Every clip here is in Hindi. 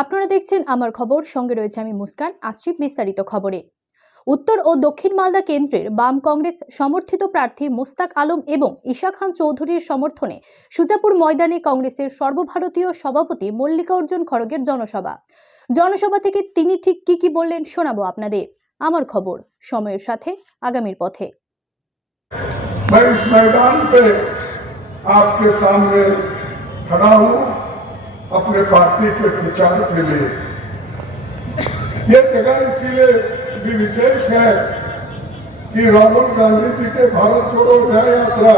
আপনারা দেখছেন আমার খবর, সঙ্গে রয়েছে আমি মুস্কান। আসছি বিস্তারিত খবরে। উত্তর ও দক্ষিণ মালদা কেন্দ্রের বাম কংগ্রেস সমর্থিত প্রার্থী মোস্তাক আলম এবং ঈশা খান চৌধুরীর সমর্থনে সুজাপুর ময়দানে কংগ্রেসের সর্বভারতীয় সভাপতি মল্লিকার্জুন খড়গের জনসভা থেকে তিনি ঠিক কি বললেন শোনাবো আপনাদের। আমার খবর, সময়ের সাথে আগামীর পথে। मैं इस मैदान पे आपके सामने खड़ा हूं अपने पार्टी के प्रचार के लिए। ये जगह इसीलिए भी विशेष है कि राहुल गांधी जी के भारत छोड़ो न्याय यात्रा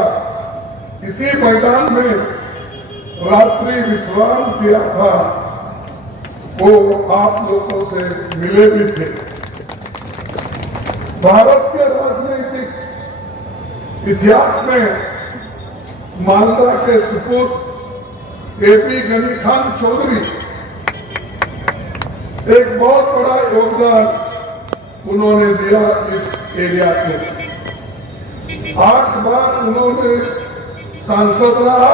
इसी मैदान में रात्रि विश्राम किया था, वो आप लोगों से मिले भी थे। भारत के राजनीतिक इतिहास में मालदा के सुपूत एपी गनी खान चौधरी एक बहुत बड़ा योगदान उन्होंने दिया इस एरिया को। 8 बार उन्होंने सांसद रहा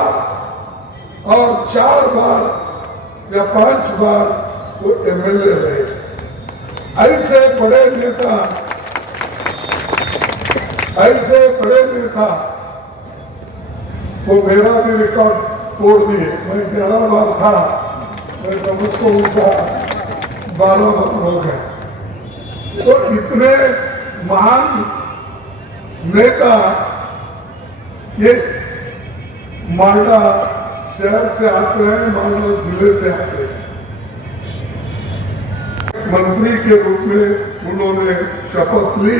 और 4 बार या 5 बार वो एमएलए रहे। ऐसे बड़े नेता वो मेरा भी रिकॉर्ड तोड़ दिए। मैं 11 बार था, मैं समझको उनका 12 बार हो गया। तो इतने महान नेता ये मालदा शहर से आते हैं, मालदा जिले से आते हैं। मंत्री के रूप में उन्होंने शपथ ली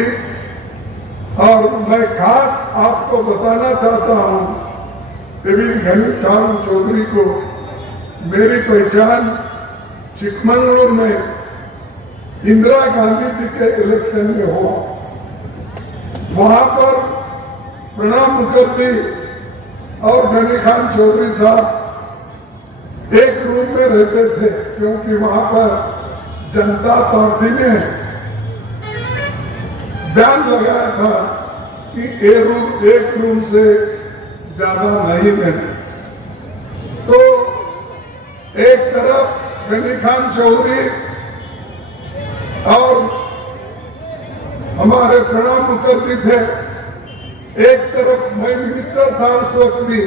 और मैं खास आपको बताना चाहता हूं एपी गनी खान चौधरी को मेरी पहचान चिकमंगलूर में इंदिरा गांधी जी के इलेक्शन में हुआ। वहां पर प्रणब मुखर्जी और गनी खान चौधरी साहब एक रूम में रहते थे, क्योंकि वहां पर जनता पार्टी ने ध्यान लगाया था कि एक रूम से ज्यादा नहीं देने। तो एक तरफ गनी खान चौधरी और हमारे प्रणब मुखर्जी थे, एक तरफ मैं मिनिस्टर था उस वक्त भी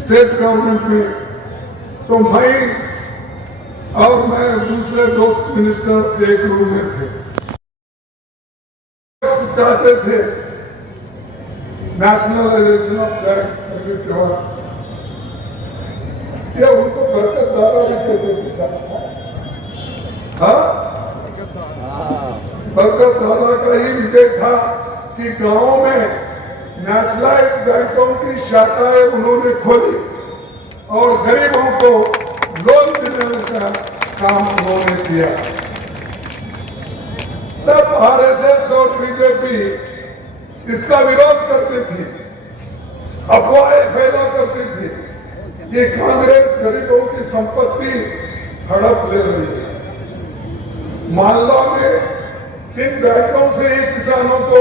स्टेट गवर्नमेंट में, तो मैं और मैं दूसरे दोस्त मिनिस्टर एक रूम में थे। चाहते थे नेशनलाइजेशन ऑफ बैंक के बाद ये उनको बरकत दादा भी कहते थे। बरकत दादा का ही विजय था कि गांव में नेशनलाइज्ड बैंकों की शाखाएं उन्होंने खोली और गरीबों को लोन देने का काम उन्होंने किया। तब आरएसएस और बीजेपी इसका विरोध करती थी, अफवाहें फैला करती थी कि कांग्रेस गरीबों की संपत्ति हड़प ले रही है। मालदा में इन बैंकों से ही किसानों को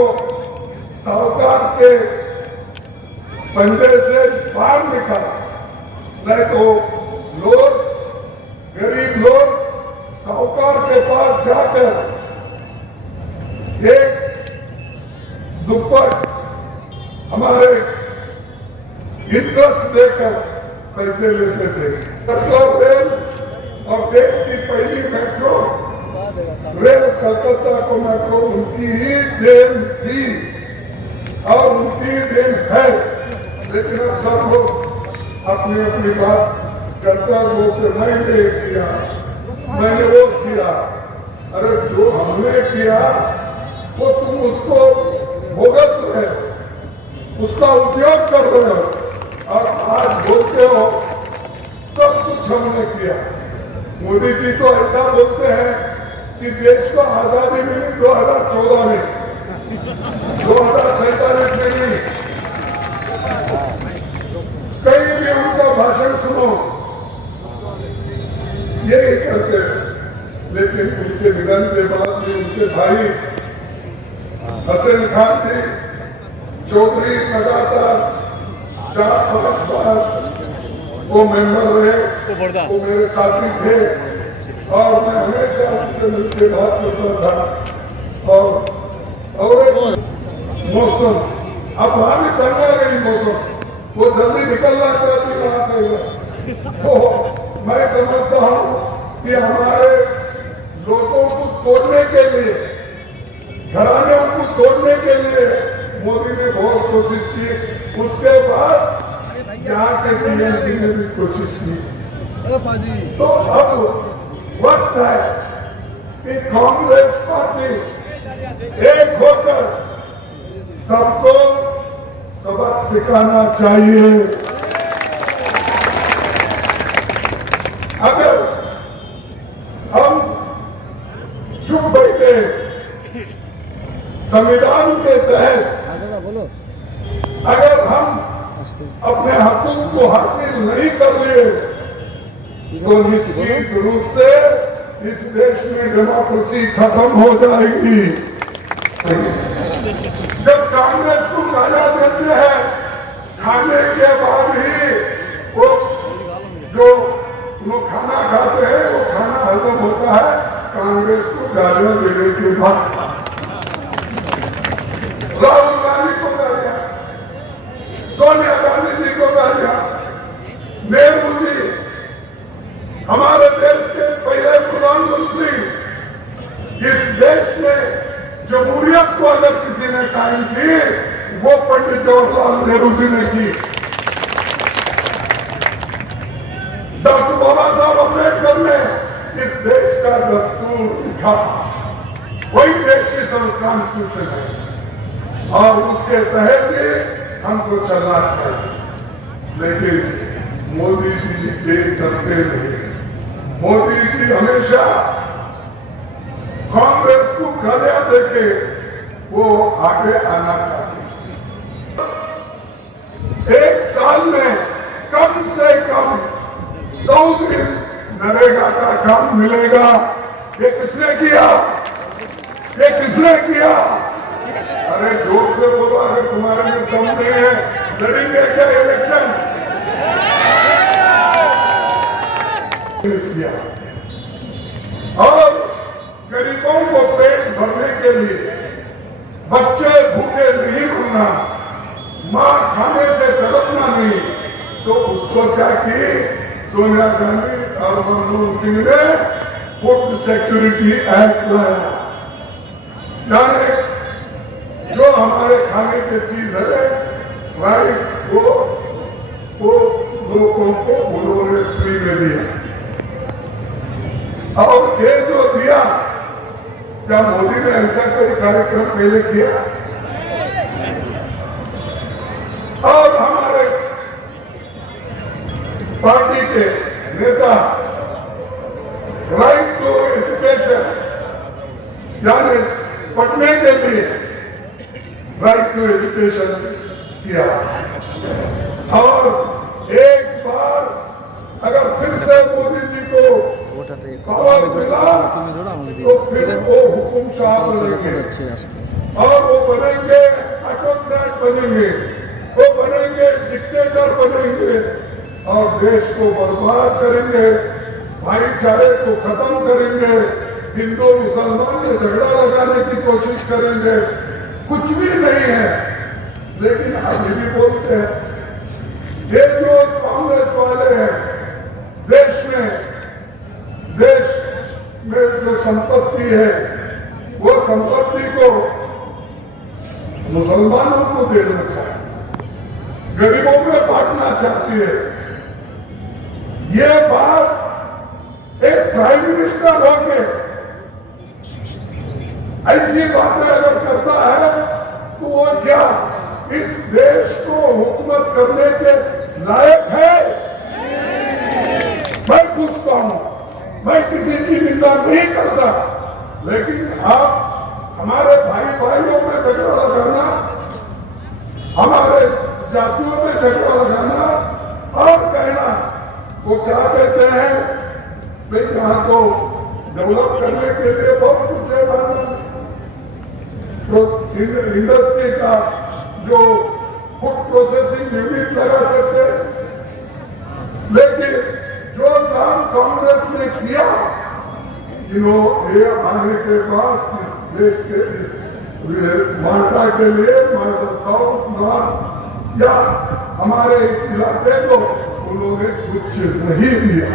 साहूकार के पंजे से बाहर निकाला, नहीं तो लोग गरीब लोग साहूकार के पास जाकर एक दुप्पट हमारे इंटरेस्ट देकर पैसे लेते थे। रेल और देश की पहली मेट्रो रेल कलकत्ता को मेट्रो उनकी ही देन थी और उनकी देन है। लेकिन अब सब लोग अपनी अपनी बात करता वो कि मैंने किया, मैंने वो किया। अरे जो हमने किया वो तुम उसको भुगत रहे हो, उसका उपयोग कर रहे हो और आज बोलते हो सब कुछ हमने किया। मोदी जी तो ऐसा बोलते हैं कि देश को आजादी मिली 2014 में, 2047 में नहीं। कहीं भी उनका भाषण सुनो यही करते हैं। लेकिन उनके निधन के बाद भी उनके भाई हसन खान जी चौधरी लगातार 4-5 बार वो मेंबर रहे, वो मेरे साथी थे। और मैं हमेशा उनसे मिलकर बात करता था। और एक मौसम, अब वहां भी तंग आ गई मौसम, वो जल्दी निकलना चाहती वहां से। तो मैं समझता हूँ कि हमारे लोगों को तोड़ने के लिए, घरानों को तोड़ने के लिए मोदी ने बहुत कोशिश की। उसके बाद यहाँ के टीएमसी ने भी कोशिश की। तो अब वक्त है कि कांग्रेस पार्टी एक होकर सबको सबक सिखाना चाहिए। अगर हम चुप बैठे संविधान के तहत, अगर हम अपने हकों को हासिल नहीं कर लिए तो निश्चित रूप से इस देश में डेमोक्रेसी खत्म हो जाएगी। जब कांग्रेस को गाना देते हैं, खाने के बाद ही वो जो लोग खाना खाते हैं वो खाना हजम होता है कांग्रेस को गालियां देने के बाद। राहुल गांधी को गालियां, सोनिया गांधी जी को गालियां, नेहरू जी हमारे देश के पहले प्रधानमंत्री, इस देश में जमहूरियत को अगर किसी ने कायम की वो पंडित जवाहरलाल नेहरू जी ने की। डॉक्टर बाबा साहब अम्बेडकर ने इस देश का दस्तूर लिखा, वही देश की कॉन्स्टिट्यूशन है और उसके तहत ही हमको चलना चाहिए। लेकिन मोदी जी एक करते नहीं। मोदी जी हमेशा कांग्रेस को गालियां देके वो आगे आना चाहते। एक साल में कम से कम 100 दिन नरेगा का काम मिलेगा। ये किसने किया? ये किसने किया? अरे जोर से बोलो, अगर तुम्हारे में दम नहीं है लड़ेंगे क्या इलेक्शन? किया और गरीबों को पेट भरने के लिए, बच्चे भूखे नहीं मरना, मां खाने से तड़पना नहीं, तो उसको क्या की सोनिया गांधी और मनमोहन सिंह ने फूड सिक्योरिटी एक्ट लाया। यानी जो हमारे खाने की चीज है, राइस वो लोगों को उन्होंने फ्री में दिया। और ये जो दिया, क्या मोदी ने ऐसा कोई कार्यक्रम पहले किया? और हमारे पार्टी के नेता राइट टू एजुकेशन, यानी पढ़ने के लिए राइट टू एजुकेशन किया। और एक बार अगर फिर से मोदी जी को पावर मिला तो फिर वो हुकुम शाह बनेंगे और वो बनेंगे ऑटोक्रेट बनेंगे, वो बनेंगे डिक्टेटर बनेंगे और देश को बर्बाद करेंगे, भाईचारे को खत्म करेंगे, हिंदू मुसलमान में झगड़ा लगाने की कोशिश करेंगे। कुछ भी नहीं है। लेकिन आप ये भी बोलते हैं, ये जो कांग्रेस वाले हैं, देश में जो संपत्ति है वो संपत्ति को मुसलमानों को देना चाहिए, गरीबों में बांटना चाहती है। ये बात एक प्राइम मिनिस्टर होके ऐसी बातें अगर करता है तो वो क्या इस देश को हुकूमत करने के लायक है? मैं पूछता हूं, मैं किसी की निंदा नहीं करता, लेकिन आप हमारे भाइयों में झगड़ा लगाना, हमारे जातियों में झगड़ा लगाना और कहना, वो क्या कहते हैं भाई यहाँ तो डेवलप करने के लिए बहुत कुछ है। तो इंडस्ट्री का जो फूड प्रोसेसिंग यूनिट लगा सकते, लेकिन जो काम कांग्रेस ने किया ये आने के बाद इस देश के इस माता के लिए साउथ नॉर्थ या हमारे इस इलाके को उन्होंने कुछ नहीं दिया।